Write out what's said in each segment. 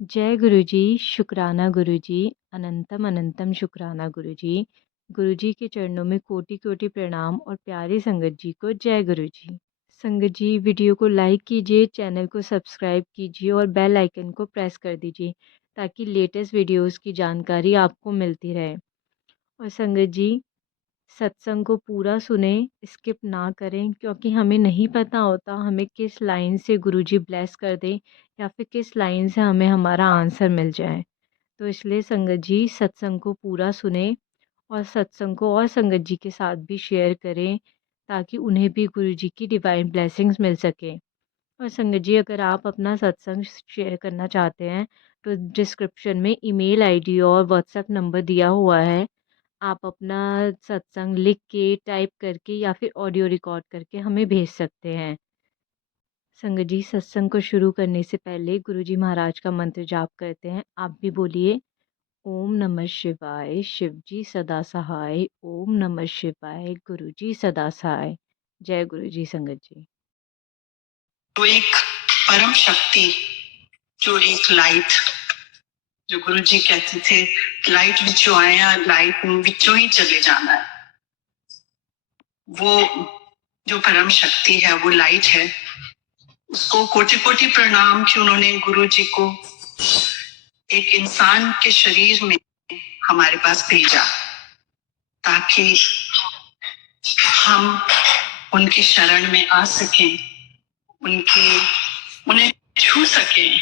जय गुरुजी, शुक्राना गुरुजी, अनंतम अनंतम शुक्राना गुरुजी। गुरुजी के चरणों में कोटि-कोटि प्रणाम और प्यारी संगत जी को जय गुरुजी। संगत जी वीडियो को लाइक कीजिए, चैनल को सब्सक्राइब कीजिए और बेल आइकन को प्रेस कर दीजिए ताकि लेटेस्ट वीडियोस की जानकारी आपको मिलती रहे। और संगत जी सत्संग को पूरा सुने, स्किप ना करें क्योंकि हमें नहीं पता होता हमें किस लाइन से गुरुजी ब्लेस कर दें या फिर किस लाइन से हमें हमारा आंसर मिल जाए। तो इसलिए संगत जी सत्संग को पूरा सुने और सत्संग को और संगत जी के साथ भी शेयर करें ताकि उन्हें भी गुरुजी की डिवाइन ब्लेसिंग्स मिल सके। और संगत जी अगर आप अपना सत्संग शेयर करना चाहते हैं तो डिस्क्रिप्शन में ईमेल आईडी और व्हाट्सएप नंबर दिया हुआ है। आप अपना सत्संग लिख के, टाइप करके या फिर ऑडियो रिकॉर्ड करके हमें भेज सकते हैं। संगत जी सत्संग को शुरू करने से पहले गुरुजी महाराज का मंत्र जाप करते हैं। आप भी बोलिए। ओम नमः शिवाय, शिव जी सदा सहाय। ओम नमः शिवाय, गुरु जी सदा सहाय। जय गुरु जी संगत जी। तो एक परम शक्ति, जो एक लाइट, जो गुरु जी कहते थे लाइट विचो आया, लाइट विचो ही चले जाना है। वो जो परम शक्ति है, वो लाइट है। उसको कोटि कोटि प्रणाम कि उन्होंने गुरु जी को एक इंसान के शरीर में हमारे पास भेजा ताकि हम उनकी शरण में आ सकें, उन्हें छू सकें,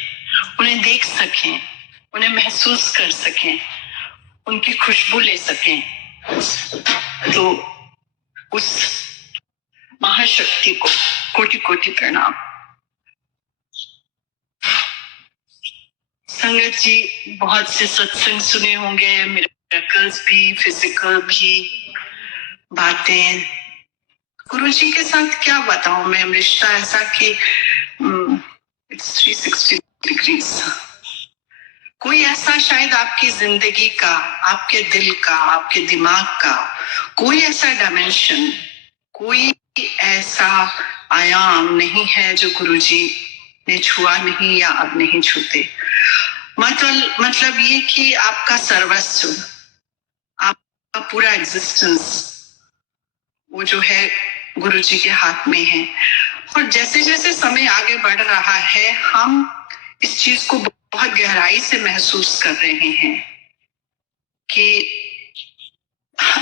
उन्हें देख सकें, उन्हें महसूस कर सकें, उनकी खुशबू ले सकें। तो उस महाशक्ति को कोटि कोटि प्रणाम। संगत जी बहुत से सत्संग सुने होंगे, मिरेकल्स भी, फिजिकल भी बातें। गुरु जी के साथ क्या बताऊं मैं, रिश्ता ऐसा कि इट्स 360 डिग्रीज। कोई ऐसा शायद आपकी जिंदगी का, आपके दिल का, आपके दिमाग का कोई ऐसा डायमेंशन, कोई ऐसा आयाम नहीं है जो गुरुजी ने छुआ नहीं या अब नहीं छूते। मतलब ये कि आपका सर्वस्व, आपका पूरा एग्जिस्टेंस वो जो है गुरुजी के हाथ में है। और जैसे जैसे समय आगे बढ़ रहा है, हम इस चीज को बहुत गहराई से महसूस कर रहे हैं कि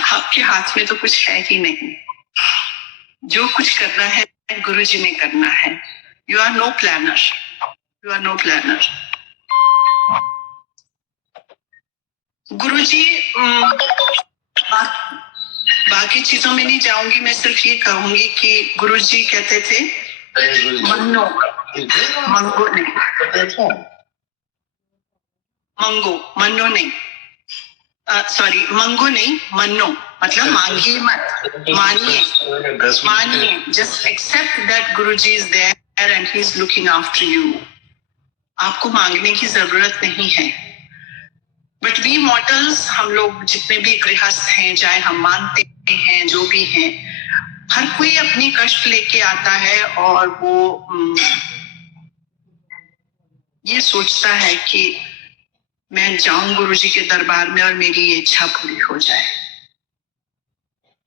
आपके हाथ में तो कुछ है ही नहीं। जो कुछ करना है गुरुजी ने करना है। You are no planner, you are no planner. Guruji बाकी चीजों में नहीं जाऊंगी, मैं सिर्फ ये कहूंगी कि गुरुजी कहते थे मन्नो, मंगो नहीं, मन्नो नहीं, सॉरी मंगो नहीं, मन्नो मतलब मांगिए मत, मानिए। Just accept that Guruji is there and he is looking after you. आपको मांगने की जरूरत नहीं है। बट वी मॉर्टल्स, हम लोग जितने भी गृहस्थ हैं, चाहे हम मानते हैं जो भी हैं, हर कोई अपनी कष्ट लेके आता है और वो ये सोचता है कि मैं जाऊं गुरुजी के दरबार में और मेरी ये इच्छा पूरी हो जाए।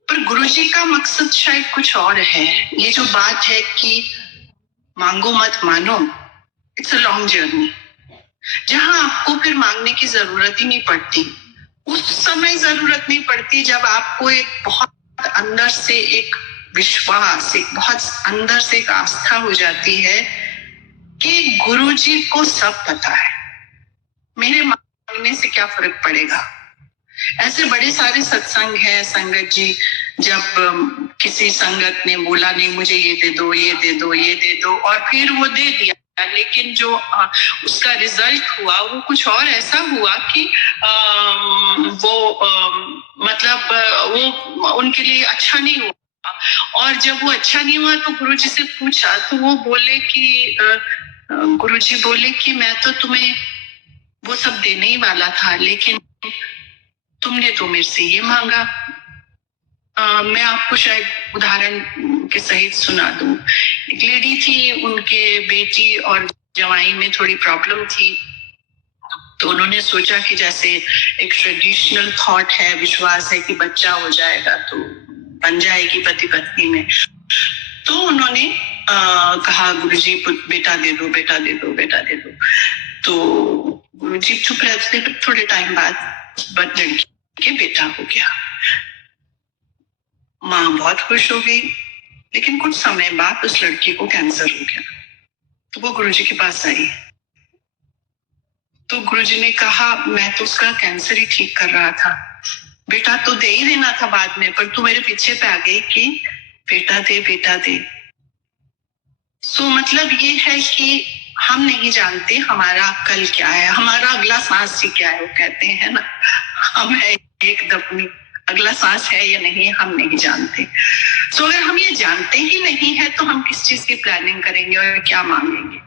पर गुरुजी का मकसद शायद कुछ और है। ये जो बात है कि मांगो मत मानो, इट्स अ लॉन्ग जर्नी, जहां आपको फिर मांगने की जरूरत ही नहीं पड़ती। उस समय जरूरत नहीं पड़ती जब आपको एक बहुत अंदर से एक विश्वास, एक बहुत अंदर से एक आस्था हो जाती है कि गुरुजी को सब पता है, मेरे मांगने से क्या फर्क पड़ेगा। ऐसे बड़े सारे सत्संग है संगत जी, जब किसी संगत ने बोला नहीं मुझे ये दे दो, ये दे दो, ये दे दो, और फिर वो दे दिया, लेकिन जो उसका रिजल्ट हुआ वो कुछ और ऐसा हुआ कि मतलब वो उनके लिए अच्छा नहीं हुआ। और जब वो अच्छा नहीं हुआ तो गुरुजी से पूछा तो वो बोले कि गुरुजी बोले कि मैं तो तुम्हें वो सब देने ही वाला था, लेकिन तुमने तो मेरे से ये मांगा। मैं आपको शायद उदाहरण के सहित सुना दूं। एक लेडी थी, उनके बेटी और जवाई में थोड़ी प्रॉब्लम थी, तो उन्होंने सोचा कि जैसे एक ट्रेडिशनल थॉट है, विश्वास है कि बच्चा हो जाएगा तो बन जाएगी पति पत्नी में, तो उन्होंने कहा गुरुजी बेटा दे दो, बेटा दे दो, बेटा दे दो। तो गुरुजी चुप रहते थे। थोड़े टाइम बाद लड़की के बेटा हो गया। माँ बहुत खुश हो गई, लेकिन कुछ समय बाद उस लड़की को कैंसर हो गया। तो वो गुरुजी के पास आई। तो गुरुजी ने कहा मैं तो उसका कैंसर ही ठीक कर रहा था, बेटा तो दे ही देना था बाद में, पर तू मेरे पीछे पे आ गई कि बेटा दे, बेटा दे। सो मतलब ये है कि हम नहीं जानते हमारा कल क्या है, हमारा अगला सांस ही क्या है। वो कहते हैं ना, हम है एक दफनी, अगला सांस है या नहीं हम नहीं जानते। सो अगर हम ये जानते ही नहीं है तो हम किस चीज की प्लानिंग करेंगे और क्या मांगेंगे।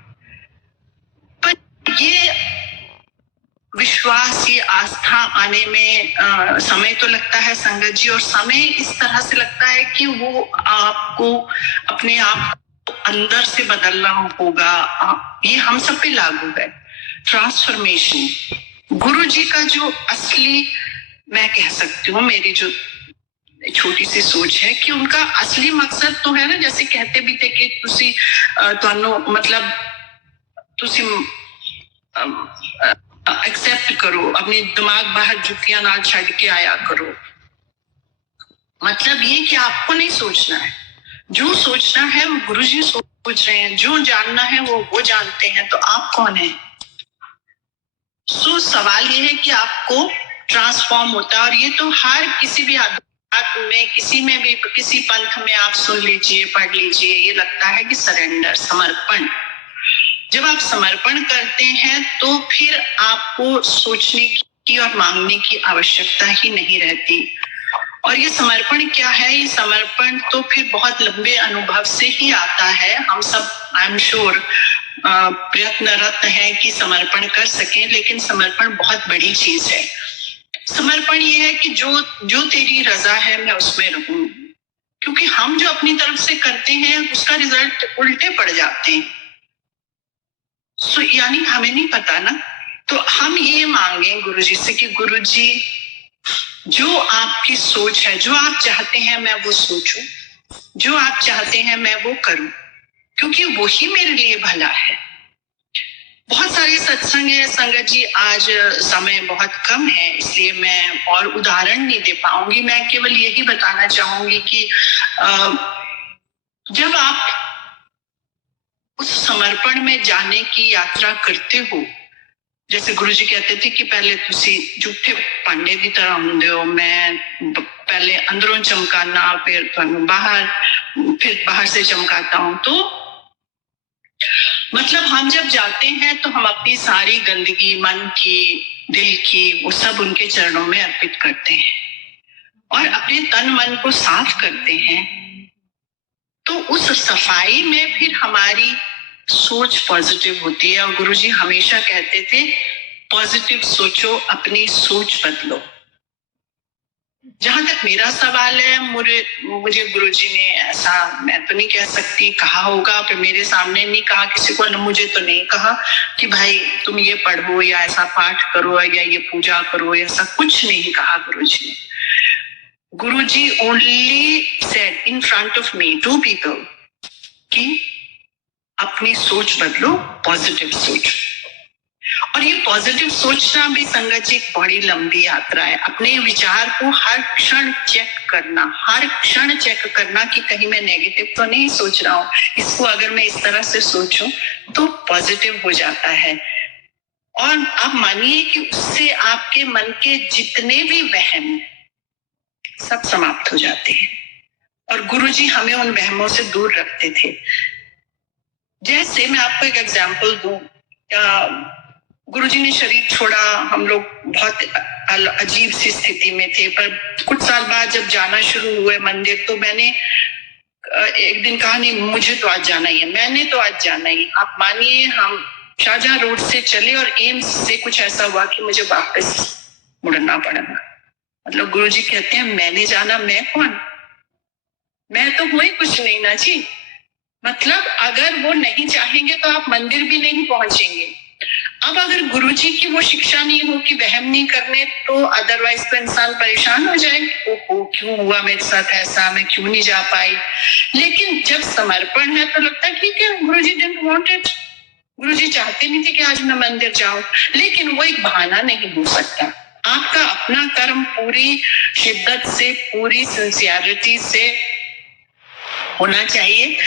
पर ये विश्वास, ये आस्था आने में समय तो लगता है संगत जी, और समय इस तरह से लगता है कि वो आपको अपने आप को अंदर से बदलना होगा। ये हम सब पे लागू है ट्रांसफॉर्मेशन। गुरु जी का जो असली, मैं कह सकती हूँ मेरी जो छोटी सी सोच है कि उनका असली मकसद तो है ना, जैसे कहते भी थे कि तुसी मतलब तुसी एक्सेप्ट करो, अपनी दिमाग बाहर जुतियां ना छड़ के आया करो। मतलब ये कि आपको नहीं सोचना है, जो सोचना है वो गुरुजी सोच रहे हैं, जो जानना है वो जानते हैं। तो आप कौन है? सो सवाल ये है कि आपको ट्रांसफॉर्म होता है, और ये तो हर किसी भी आध्यात्म में, किसी में भी, किसी पंथ में आप सुन लीजिए, पढ़ लीजिए, ये लगता है कि सरेंडर, समर्पण। जब आप समर्पण करते हैं तो फिर आपको सोचने की और मांगने की आवश्यकता ही नहीं रहती। और ये समर्पण क्या है? ये समर्पण तो फिर बहुत लंबे अनुभव से ही आता है। हम सब आई एम श्योर प्रयत्नरत हैं कि समर्पण कर सकें, लेकिन समर्पण बहुत बड़ी चीज है। समर्पण ये है कि जो तेरी रजा है मैं उसमें रहूं, क्योंकि हम जो अपनी तरफ से करते हैं उसका रिजल्ट उल्टे पड़ जाते हैं। यानी हमें नहीं पता ना, तो हम ये मांगे गुरुजी से कि गुरुजी जो आपकी सोच है, जो आप चाहते हैं मैं वो सोचूं, जो आप चाहते हैं मैं वो करूं, क्योंकि वो ही मेरे लिए भला है। बहुत सारे सत्संग है संगत जी, आज समय बहुत कम है इसलिए मैं और उदाहरण नहीं दे पाऊंगी। मैं केवल यही बताना चाहूंगी कि जब आप उस समर्पण में जाने की यात्रा करते हो, जैसे गुरुजी कहते थे कि पहले तुसी झूठे पांडे की तरह होंदे हो, मैं पहले अंदरों चमकाना, फिर बाहर से चमकाता हूं। तो मतलब हम जब जाते हैं तो हम अपनी सारी गंदगी, मन की, दिल की, वो सब उनके चरणों में अर्पित करते हैं और अपने तन मन को साफ करते हैं। तो उस सफाई में फिर हमारी सोच पॉजिटिव होती है। और गुरुजी हमेशा कहते थे पॉजिटिव सोचो, अपनी सोच बदलो। जहां तक मेरा सवाल है, मुझे गुरुजी ने ऐसा, मैं तो नहीं कह सकती कहा होगा, पर मेरे सामने नहीं कहा किसी को, मुझे तो नहीं कहा कि भाई तुम ये पढ़ो या ऐसा पाठ करो या ये पूजा करो, ऐसा कुछ नहीं कहा गुरुजी ने। Guruji only said in front of me, 2 people, कि अपनी सोच बदलो, पॉजिटिव सोच। और ये पॉजिटिव सोचना भी संगत जी एक बड़ी लंबी यात्रा है। अपने विचार को हर क्षण चेक करना, हर क्षण चेक करना कि कहीं मैं नेगेटिव तो नहीं सोच रहा हूं, इसको अगर मैं इस तरह से सोचूं तो पॉजिटिव हो जाता है। और आप मानिए कि उससे आपके मन के जितने भी वहम सब समाप्त हो जाते हैं। और गुरुजी हमें उन वहमों से दूर रखते थे। जैसे मैं आपको एक एग्जाम्पल दूं, गुरुजी ने शरीर छोड़ा, हम लोग बहुत अजीब सी स्थिति में थे, पर कुछ साल बाद जब जाना शुरू हुए मंदिर, तो मैंने एक दिन कहा नहीं मुझे तो आज जाना ही है, मैंने तो आज जाना ही। आप मानिए हम शाहजहां रोड से चले और एम्स से कुछ ऐसा हुआ कि मुझे वापस मुड़ना पड़ा। मतलब गुरुजी कहते हैं मैंने जाना, मैं कौन, मैं तो हुई कुछ नहीं ना जी। मतलब अगर वो नहीं चाहेंगे तो आप मंदिर भी नहीं पहुंचेंगे। अब अगर गुरुजी की वो शिक्षा नहीं हो कि वहम नहीं करने, तो अदरवाइज तो इंसान परेशान हो जाए, ओहो क्यों हुआ मेरे साथ ऐसा, मैं क्यों नहीं जा पाई। लेकिन जब समर्पण है तो लगता है ठीक है, गुरुजी डिडंट वांट इट, गुरुजी चाहते नहीं थे कि आज मैं मंदिर जाऊं। लेकिन वो एक बहाना नहीं हो सकता। आपका अपना कर्म पूरी शिद्दत से, पूरी सिंसियरिटी से होना चाहिए।